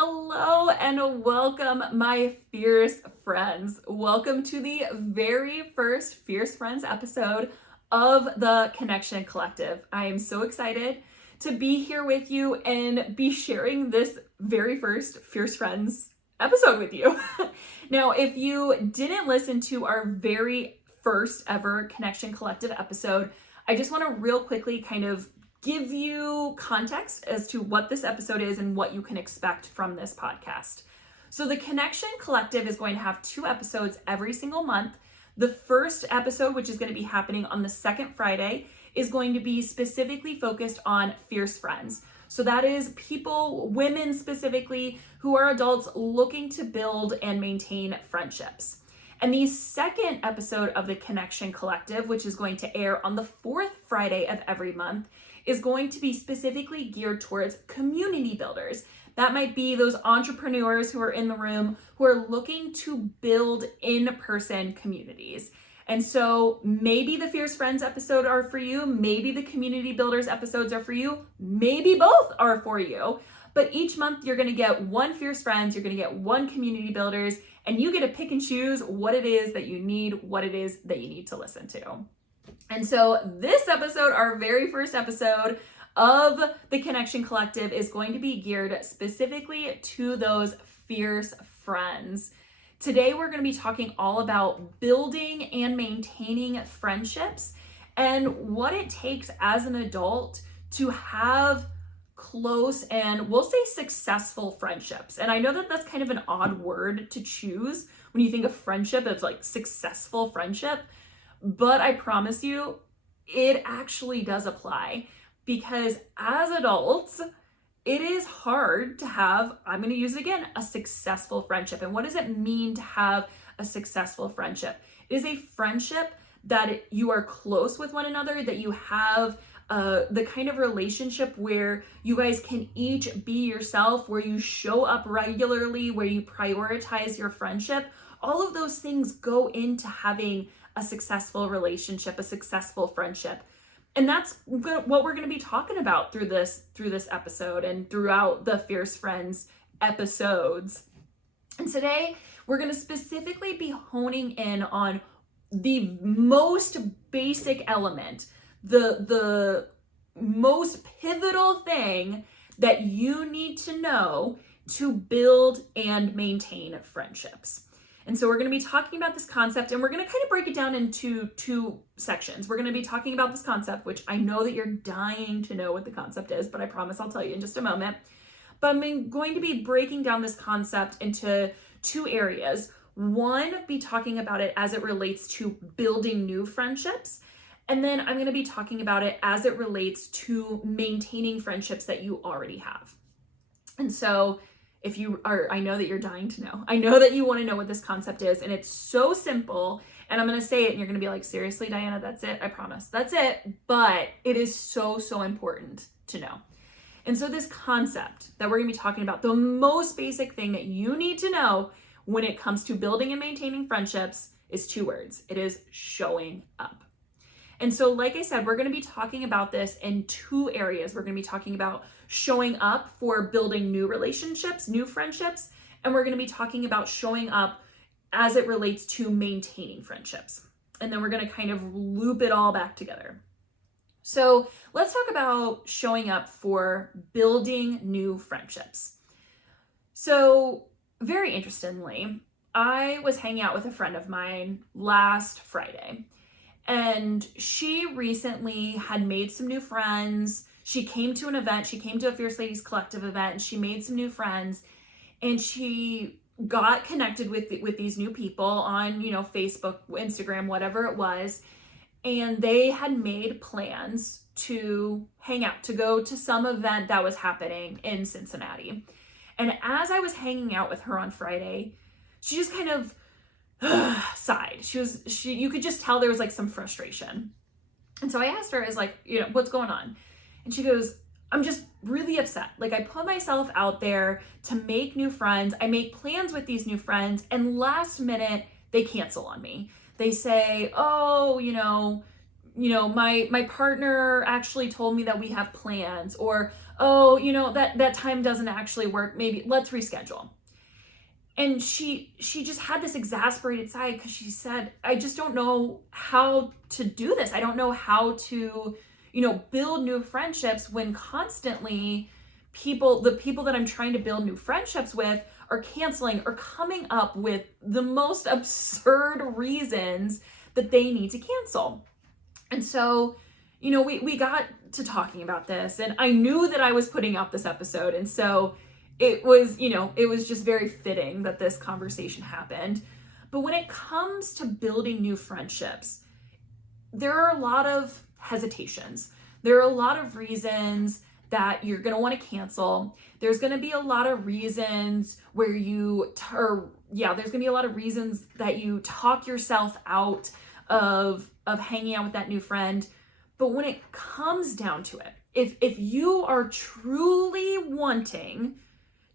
Hello and welcome, my fierce friends. Welcome to the very first Fierce Friends episode of the Connection Collective. I am so excited to be here with you and be sharing this very first Fierce Friends episode with you. Now, if you didn't listen to our very first ever Connection Collective episode, I just want to real quickly kind of give you context as to what this episode is and what you can expect from this podcast. So the Connection Collective is going to have 2 episodes every single month. The first episode, which is going to be happening on the second Friday, is going to be specifically focused on fierce friends. So that is people, women specifically, who are adults looking to build and maintain friendships. And the second episode of the Connection Collective, which is going to air on the 4th Friday of every month, is going to be specifically geared towards community builders. That might be those entrepreneurs who are in the room who are looking to build in-person communities. And so maybe the Fierce Friends episode are for you, maybe the Community Builders episodes are for you, maybe both are for you. But each month you're gonna get 1 Fierce Friends, you're gonna get 1 Community Builders, and you get to pick and choose what it is that you need, what it is that you need to listen to. And so this episode, our very first episode of the Connection Collective, is going to be geared specifically to those fierce friends. Today, we're going to be talking all about building and maintaining friendships and what it takes as an adult to have close and we'll say successful friendships. And I know that that's kind of an odd word to choose when you think of friendship as like successful friendship. But I promise you, it actually does apply, because as adults, it is hard to have, I'm going to use it again, a successful friendship. And what does it mean to have a successful friendship? It is a friendship that you are close with one another, that you have the kind of relationship where you guys can each be yourself, where you show up regularly, where you prioritize your friendship. All of those things go into having a successful relationship, a successful friendship. And that's what we're going to be talking about through this episode and throughout the Fierce Friends episodes. And today we're going to specifically be honing in on the most basic element, the most pivotal thing that you need to know to build and maintain friendships. And so we're going to be talking about this concept, and we're going to kind of break it down into 2 sections. We're going to be talking about this concept, which I know that you're dying to know what the concept is, but I promise I'll tell you in just a moment. But I'm going to be breaking down this concept into 2 areas. One, be talking about it as it relates to building new friendships. And then I'm going to be talking about it as it relates to maintaining friendships that you already have. And so if you are, I know that you're dying to know. I know that you want to know what this concept is, and it's so simple. And I'm going to say it, and you're going to be like, seriously, Diana, that's it? I promise. That's it. But it is so, so important to know. And so this concept that we're going to be talking about, the most basic thing that you need to know when it comes to building and maintaining friendships, is 2 words. It is showing up. And so, like I said, we're going to be talking about this in 2 areas. We're going to be talking about showing up for building new relationships, new friendships, and we're going to be talking about showing up as it relates to maintaining friendships. And then we're going to kind of loop it all back together. So let's talk about showing up for building new friendships. So very interestingly, I was hanging out with a friend of mine last Friday. And she recently had made some new friends. She came to an event. She came to a Fierce Ladies Collective event, and she made some new friends. And she got connected with these new people on, Facebook, Instagram, whatever it was. And they had made plans to hang out, to go to some event that was happening in Cincinnati. And as I was hanging out with her on Friday, she just kind of sighed. You could just tell there was like some frustration. And so I asked her, what's going on? And she goes, I'm just really upset. Like, I put myself out there to make new friends. I make plans with these new friends, and last minute they cancel on me. They say, oh, my partner actually told me that we have plans, or oh, that time doesn't actually work. Maybe let's reschedule. And she just had this exasperated side because she said, I just don't know how to do this. I don't know how to, build new friendships when constantly the people that I'm trying to build new friendships with are canceling or coming up with the most absurd reasons that they need to cancel. And so, we got to talking about this, and I knew that I was putting out this episode. And so it was just very fitting that this conversation happened. But when it comes to building new friendships, there are a lot of hesitations. There are a lot of reasons that you're going to want to cancel. There's going to be a lot of reasons where there's going to be a lot of reasons that you talk yourself out of hanging out with that new friend. But when it comes down to it, if you are truly wanting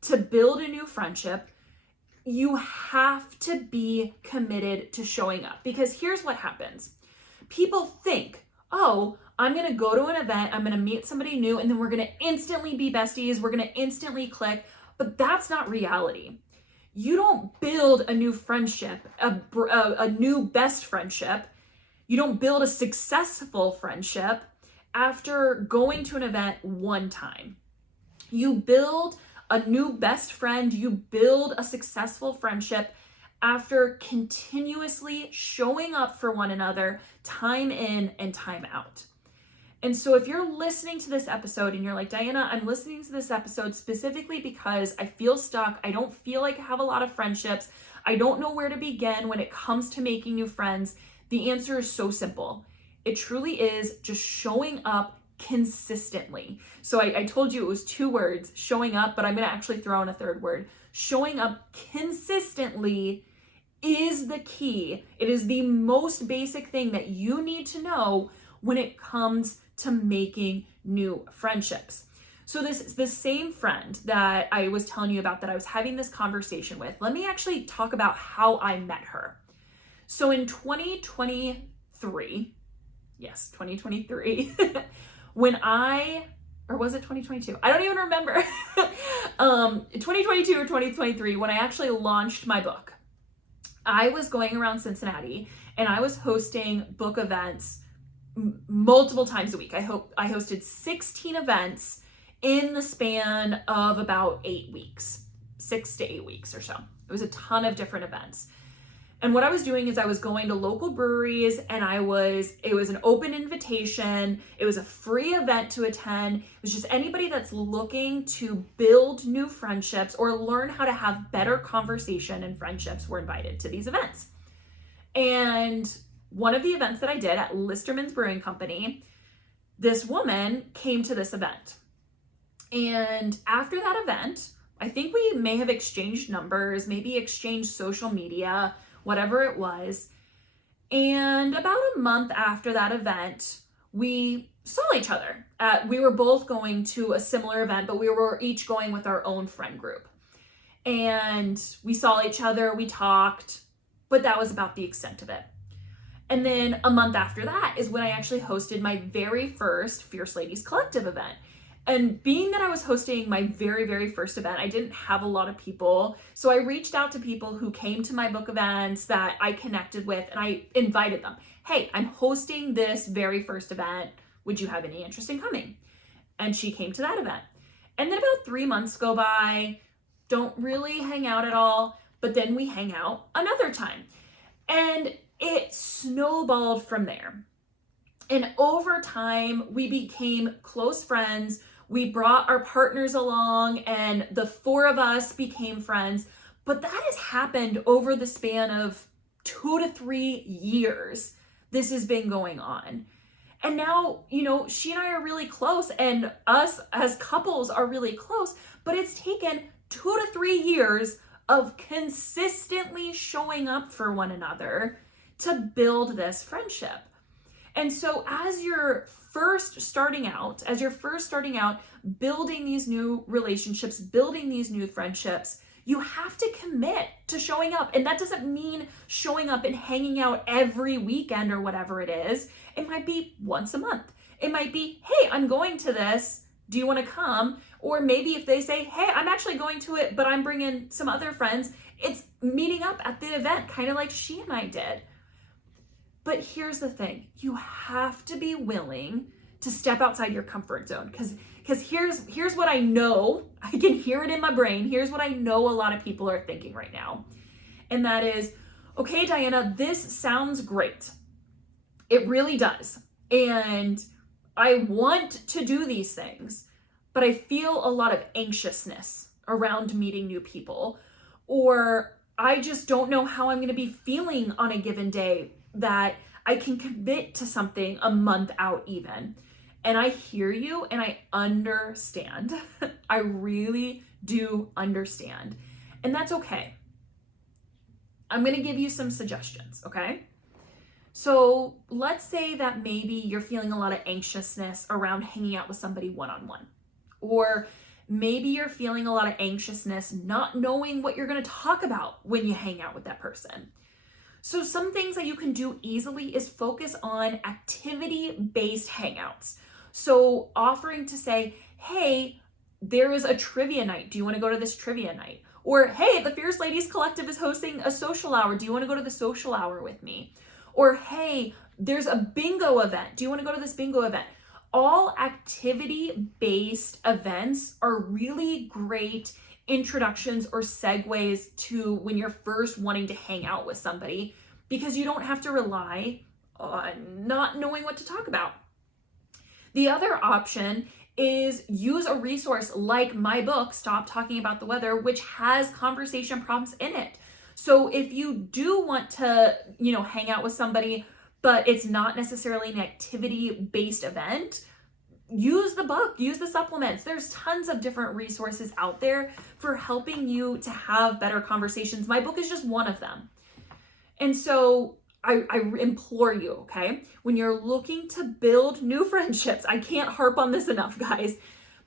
to build a new friendship, you have to be committed to showing up. Because here's what happens. People think, oh, I'm going to go to an event, I'm going to meet somebody new, and then we're going to instantly be besties, we're going to instantly click. But that's not reality. You don't build a new friendship, a new best friendship. You don't build a successful friendship after going to an event one time. You build a new best friend, you build a successful friendship after continuously showing up for one another time in and time out. And so if you're listening to this episode and you're like, Diana, I'm listening to this episode specifically because I feel stuck. I don't feel like I have a lot of friendships. I don't know where to begin when it comes to making new friends. The answer is so simple. It truly is just showing up consistently. So I told you it was 2 words, showing up, but I'm going to actually throw in a 3rd word. Showing up consistently is the key. It is the most basic thing that you need to know when it comes to making new friendships. So this same friend that I was telling you about that I was having this conversation with, let me actually talk about how I met her. So in 2023, yes, 2023, or was it 2022? I don't even remember. 2022 or 2023, when I actually launched my book, I was going around Cincinnati and I was hosting book events multiple times a week. I hosted 16 events in the span of about 8 weeks, 6 to 8 weeks or so. It was a ton of different events. And what I was doing is I was going to local breweries and it was an open invitation. It was a free event to attend. It was just anybody that's looking to build new friendships or learn how to have better conversation and friendships were invited to these events. And one of the events that I did at Listerman's Brewing Company, this woman came to this event. And after that event, I think we may have exchanged numbers, maybe exchanged social media, whatever it was. And about a month after that event, we saw each other. We were both going to a similar event, but we were each going with our own friend group. And we saw each other, we talked, but that was about the extent of it. And then a month after that is when I actually hosted my very first Fierce Ladies Collective event. And being that I was hosting my very, very first event, I didn't have a lot of people. So I reached out to people who came to my book events that I connected with, and I invited them. Hey, I'm hosting this very first event. Would you have any interest in coming? And she came to that event. And then about 3 months go by, don't really hang out at all, but then we hang out another time. And it snowballed from there. And over time, we became close friends. We brought our partners along and the 4 of us became friends. But that has happened over the span of 2 to 3 years. This has been going on. And now, she and I are really close and us as couples are really close, but it's taken 2 to 3 years of consistently showing up for one another to build this friendship. And so as you're first starting out, building these new relationships, building these new friendships, you have to commit to showing up. And that doesn't mean showing up and hanging out every weekend or whatever it is. It might be once a month. It might be, hey, I'm going to this Do you want to come? Or maybe if they say, hey, I'm actually going to it, but I'm bringing some other friends, it's meeting up at the event, kind of like she and I did. But here's the thing, you have to be willing to step outside your comfort zone, because here's what I know. I can hear it in my brain. Here's what I know a lot of people are thinking right now. And that is, okay, Diana, this sounds great. It really does. And I want to do these things, but I feel a lot of anxiousness around meeting new people, or I just don't know how I'm going to be feeling on a given day that I can commit to something a month out even. And I hear you and I understand. I really do understand. And that's okay. I'm going to give you some suggestions, okay? So let's say that maybe you're feeling a lot of anxiousness around hanging out with somebody one-on-one. Or maybe you're feeling a lot of anxiousness not knowing what you're going to talk about when you hang out with that person. So some things that you can do easily is focus on activity-based hangouts. So offering to say, hey, there is a trivia night. Do you want to go to this trivia night? Or, hey, the Fierce Ladies Collective is hosting a social hour. Do you want to go to the social hour with me? Or, hey, there's a bingo event. Do you want to go to this bingo event? All activity-based events are really great introductions or segues to when you're first wanting to hang out with somebody, because you don't have to rely on not knowing what to talk about. The other option is use a resource like my book, Stop Talking About the Weather, which has conversation prompts in it. So if you do want to, hang out with somebody, but it's not necessarily an activity-based event, use the book, use the supplements. There's tons of different resources out there for helping you to have better conversations. My book is just one of them. And so I implore you, okay, when you're looking to build new friendships, I can't harp on this enough, guys,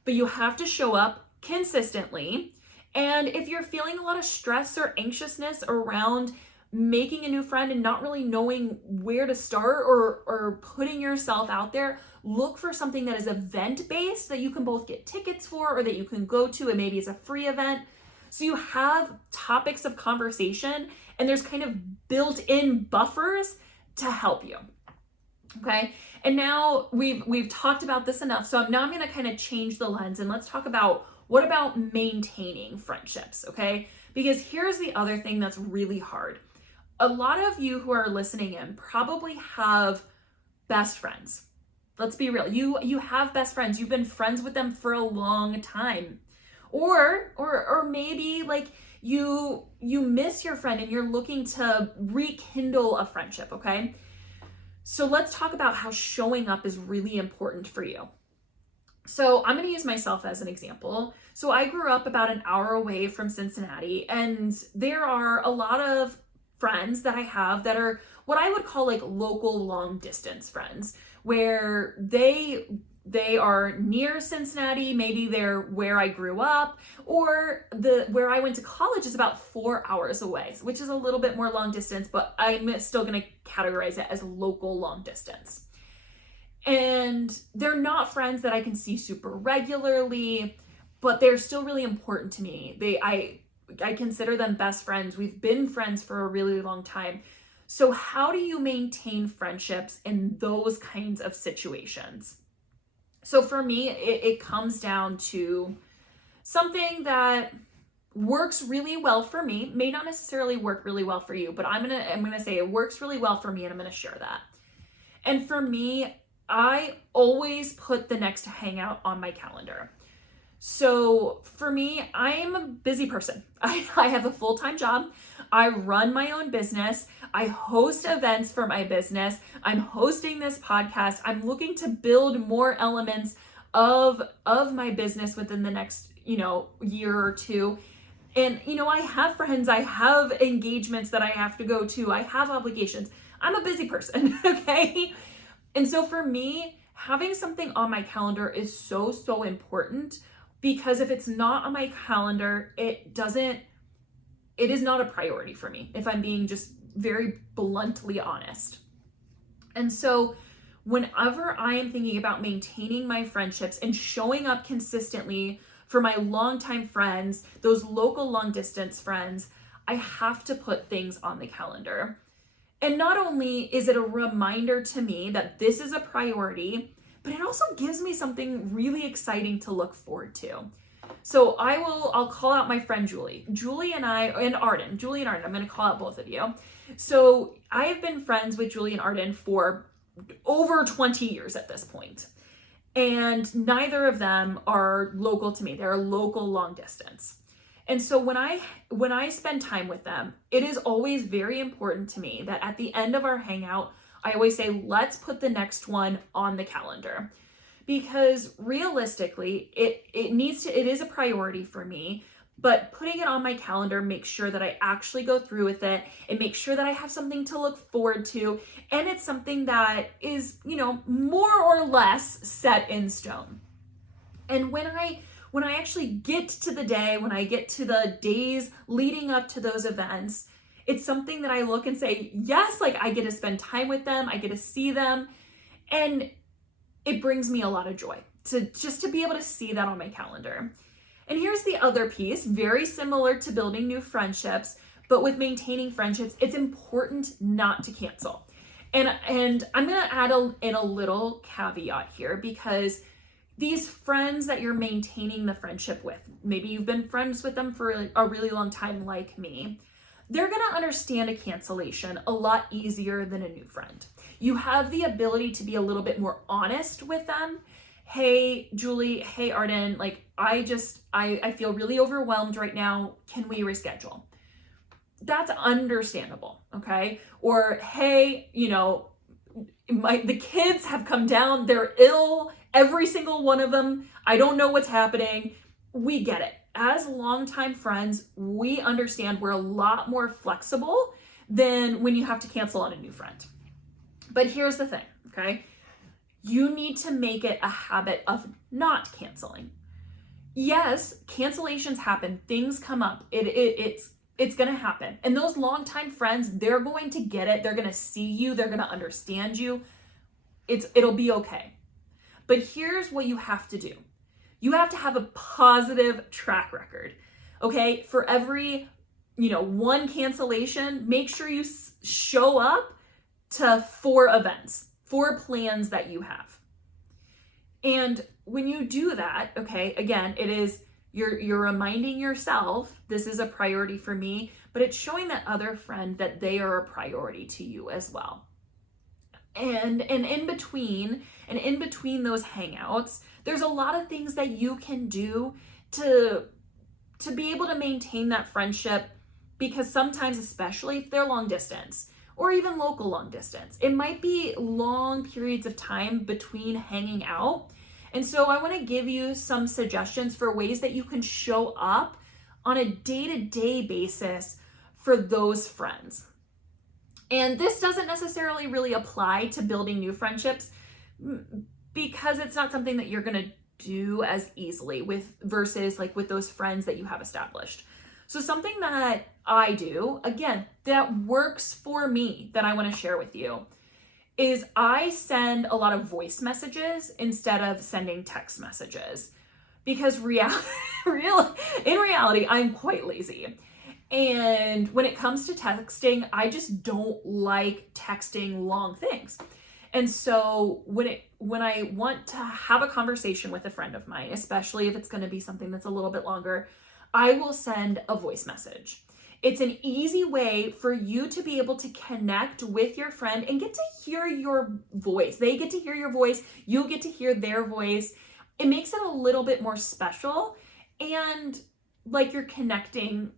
but you have to show up consistently. And if you're feeling a lot of stress or anxiousness around making a new friend and not really knowing where to start or putting yourself out there, look for something that is event-based that you can both get tickets for or that you can go to, and maybe it's a free event. So you have topics of conversation and there's kind of built-in buffers to help you. Okay. And now we've talked about this enough. So now I'm going to kind of change the lens and let's talk about what about maintaining friendships. Okay. Because here's the other thing that's really hard. A lot of you who are listening in probably have best friends. Let's be real. You have best friends. You've been friends with them for a long time. Or maybe like you miss your friend and you're looking to rekindle a friendship, okay? So let's talk about how showing up is really important for you. So I'm going to use myself as an example. So I grew up about an hour away from Cincinnati, and there are a lot of friends that I have that are what I would call like local long distance friends, where they are near Cincinnati, maybe they're where I grew up, or where I went to college is about 4 hours away, which is a little bit more long distance, but I'm still going to categorize it as local long distance. And they're not friends that I can see super regularly, but they're still really important to me. I consider them best friends. We've been friends for a really long time. So how do you maintain friendships in those kinds of situations? So for me, it comes down to something that works really well for me, may not necessarily work really well for you, but I'm gonna say it works really well for me, and I'm gonna share that. And for me, I always put the next hangout on my calendar. So for me, I'm a busy person. I have a full-time job. I run my own business. I host events for my business. I'm hosting this podcast. I'm looking to build more elements of my business within the next, year or two. And, I have friends, I have engagements that I have to go to. I have obligations. I'm a busy person, okay? And so for me, having something on my calendar is so, so important, because if it's not on my calendar, it is not a priority for me, if I'm being just very bluntly honest. And so whenever I am thinking about maintaining my friendships and showing up consistently for my longtime friends, those local long distance friends, I have to put things on the calendar. And not only is it a reminder to me that this is a priority, but it also gives me something really exciting to look forward to. So I'll call out my friend Julie and Arden, I'm going to call out both of you. So I have been friends with Julie and Arden for over 20 years at this point. And neither of them are local to me. They're local long distance. And so when I spend time with them, it is always very important to me that at the end of our hangout, I always say, let's put the next one on the calendar. Because realistically, it is a priority for me, but putting it on my calendar makes sure that I actually go through with it and make sure that I have something to look forward to. And it's something that is, more or less set in stone. And when I actually get to the day, when I get to the days leading up to those events, it's something that I look and say, yes, like I get to spend time with them, I get to see them, and it brings me a lot of joy to be able to see that on my calendar. And here's the other piece, very similar to building new friendships, but with maintaining friendships, it's important not to cancel. And I'm gonna add in a little caveat here, because these friends that you're maintaining the friendship with, maybe you've been friends with them for a really long time like me, they're gonna understand a cancellation a lot easier than a new friend. You have the ability to be a little bit more honest with them. Hey, Julie, hey, Arden, like I feel really overwhelmed right now. Can we reschedule? That's understandable, okay? Or, hey, the kids have come down, they're ill, every single one of them. I don't know what's happening. We get it. As longtime friends, we understand we're a lot more flexible than when you have to cancel on a new friend. But here's the thing, okay? You need to make it a habit of not canceling. Yes, cancellations happen, things come up. It's gonna happen. And those longtime friends, they're going to get it. They're gonna see you, they're gonna understand you. It'll be okay. But here's what you have to do. You have to have a positive track record, okay? For every, one cancellation, make sure you show up to 4 events, 4 plans that you have. And when you do that, okay, again, it is, you're reminding yourself, this is a priority for me, but it's showing that other friend that they are a priority to you as well. And in between those hangouts, there's a lot of things that you can do to be able to maintain that friendship, because sometimes, especially if they're long distance or even local long distance, it might be long periods of time between hanging out. And so I want to give you some suggestions for ways that you can show up on a day-to-day basis for those friends. And this doesn't necessarily really apply to building new friendships, because it's not something that you're going to do as easily versus with those friends that you have established. So something that I do, again, that works for me, that I want to share with you, is I send a lot of voice messages instead of sending text messages, because in reality, I'm quite lazy. And when it comes to texting, I just don't like texting long things. And so when I want to have a conversation with a friend of mine, especially if it's going to be something that's a little bit longer, I will send a voice message. It's an easy way for you to be able to connect with your friend and get to hear your voice. They get to hear your voice. You get to hear their voice. It makes it a little bit more special and like you're connecting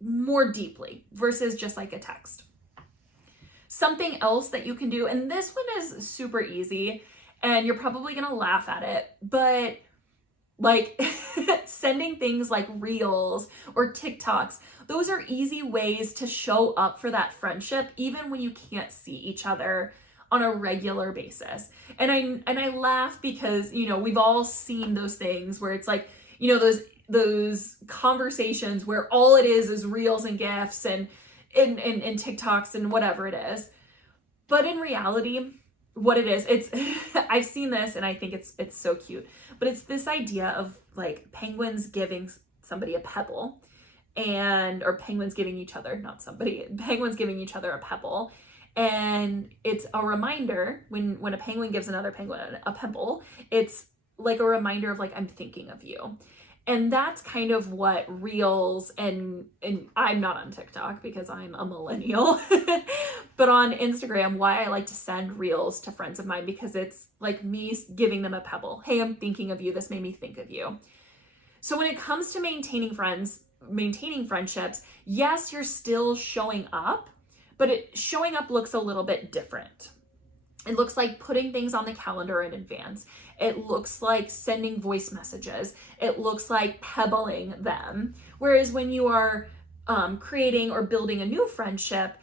more deeply versus just like a text. Something else that you can do, and this one is super easy and you're probably gonna laugh at it, but like sending things like reels or TikToks, those are easy ways to show up for that friendship even when you can't see each other on a regular basis. And I laugh because, we've all seen those things where it's like, those conversations where all it is reels and GIFs and TikToks and whatever it is. But in reality, what it is, it's I've seen this and I think it's so cute, but it's this idea of like penguins giving somebody a pebble, or penguins giving each other, not somebody, penguins giving each other a pebble. And it's a reminder when a penguin gives another penguin a pebble, it's like a reminder of like, I'm thinking of you. And that's kind of what Reels and I'm not on TikTok because I'm a millennial, but on Instagram, why I like to send Reels to friends of mine, because it's like me giving them a pebble. Hey, I'm thinking of you. This made me think of you. So when it comes to maintaining friendships, yes, you're still showing up, but showing up looks a little bit different. It looks like putting things on the calendar in advance. It looks like sending voice messages. It looks like pebbling them. Whereas when you are creating or building a new friendship,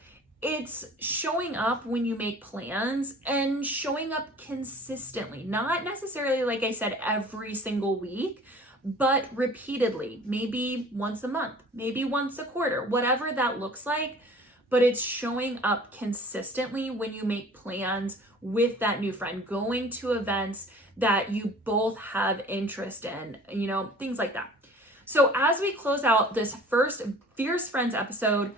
it's showing up when you make plans and showing up consistently. Not necessarily, like I said, every single week, but repeatedly, maybe once a month, maybe once a quarter, whatever that looks like. But it's showing up consistently when you make plans with that new friend, going to events that you both have interest in, things like that. So as we close out this first Fierce Friends episode,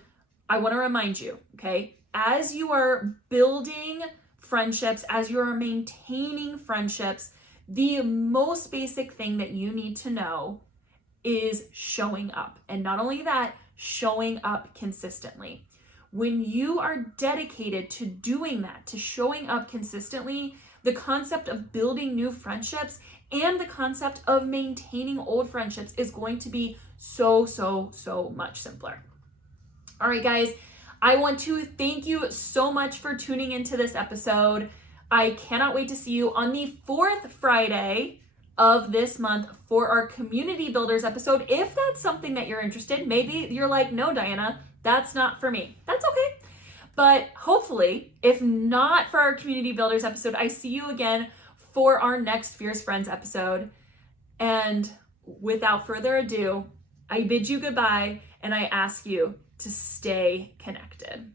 I want to remind you, okay, as you are building friendships, as you are maintaining friendships, the most basic thing that you need to know is showing up. And not only that, showing up consistently. When you are dedicated to doing that, to showing up consistently, the concept of building new friendships and the concept of maintaining old friendships is going to be so much simpler. All right, guys, I want to thank you so much for tuning into this episode. I cannot wait to see you on the 4th Friday of this month for our Community Builders episode. If that's something that you're interested in, maybe you're like, no, Diana, that's not for me. That's okay. But hopefully, if not for our Community Builders episode, I see you again for our next Fierce Friends episode. And without further ado, I bid you goodbye and I ask you to stay connected.